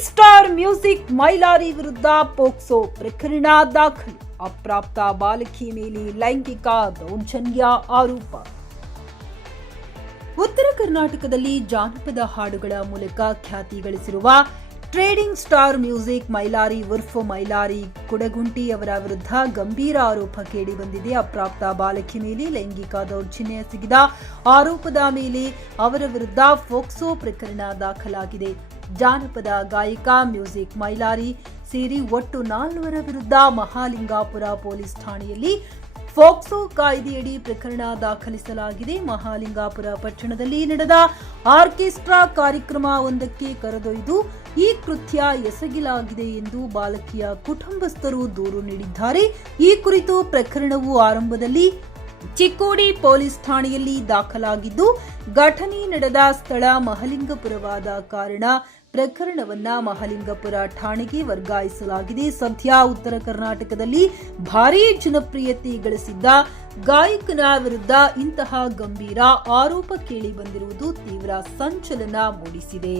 Trading star music Mylari ವಿರುದ್ಧ POCSO ಪ್ರಕರಣ ದಾಖಲು. ಅಪ್ರಾಪ್ತ ಬಾಲಕಿ ಮೇಲೆ ಲೈಂಗಿಕ ದೌರ್ಜನ್ಯ ಆರೋಪ. ಉತ್ತರ ಕರ್ನಾಟಕದಲ್ಲಿ ಜಾನಪದ ಹಾಡುಗಳ ಮೂಲಕ ಖ್ಯಾತಿ ಗಳಿಸಿರುವ ಟ್ರೇಡಿಂಗ್ ಸ್ಟಾರ್ ಮ್ಯೂಸಿಕ್ ಮೈಲಾರಿ ಉರ್ಫ್ ಮೈಲಾರಿ ಕುಡಗುಂಟಿ ಅವರ ವಿರುದ್ಧ ಗಂಭೀರ ಆರೋಪ ಕೇಳಿಬಂದಿದೆ. ಅಪ್ರಾಪ್ತ ಬಾಲಕಿ ಮೇಲೆ ಲೈಂಗಿಕ ದೌರ್ಜನ್ಯ ಎಸಗಿದ ಆರೋಪದ ಮೇಲೆ ಅವರ ವಿರುದ್ಧ ಪೋಕ್ಸೋ ಪ್ರಕರಣ ದಾಖಲಾಗಿದೆ. ಜಾನಪದ ಗಾಯಕ ಮ್ಯೂಸಿಕ್ ಮೈಲಾರಿ ಸೇರಿ ಒಟ್ಟು 4 ವಿರುದ್ಧ ಮಹಾಲಿಂಗಾಪುರ ಪೊಲೀಸ್ ಠಾಣೆಯಲ್ಲಿ ಪೋಕ್ಸೋ ಕಾಯ್ದೆಯಡಿ ಪ್ರಕರಣ ದಾಖಲಿಸಲಾಗಿದೆ. ಮಹಾಲಿಂಗಾಪುರ ಪಟ್ಟಣದಲ್ಲಿ ನಡೆದ ಆರ್ಕೆಸ್ಟ್ರಾ ಕಾರ್ಯಕ್ರಮವೊಂದಕ್ಕೆ ಕರೆದೊಯ್ದು ಈ ಕೃತ್ಯ ಎಸಗಲಾಗಿದೆ ಎಂದು ಬಾಲಕಿಯ ಕುಟುಂಬಸ್ಥರು ದೂರು ನೀಡಿದ್ದಾರೆ. ಈ ಕುರಿತು ಪ್ರಕರಣವು ಆರಂಭದಲ್ಲಿ ಚಿಕ್ಕೋಡಿ ಪೊಲೀಸ್ ಠಾಣೆಯಲ್ಲಿ ದಾಖಲಾಗಿದ್ದು, ಘಟನೆ ನಡೆದ ಸ್ಥಳ ಮಹಲಿಂಗಪುರವಾದ ಕಾರಣ ಪ್ರಕರಣವನ್ನ ಮಹಲಿಂಗಪುರ ಠಾಣೆಗೆ ವರ್ಗಾಯಿಸಲಾಗಿದೆ. ಸದ್ಯ ಉತ್ತರ ಕರ್ನಾಟಕದಲ್ಲಿ ಭಾರೀ ಜನಪ್ರಿಯತೆ ಗಳಿಸಿದ್ದ ಗಾಯಕನ ವಿರುದ್ಧ ಇಂತಹ ಗಂಭೀರ ಆರೋಪ ಕೇಳಿ ಬಂದಿರುವುದು ತೀವ್ರ ಸಂಚಲನ ಮೂಡಿಸಿದೆ.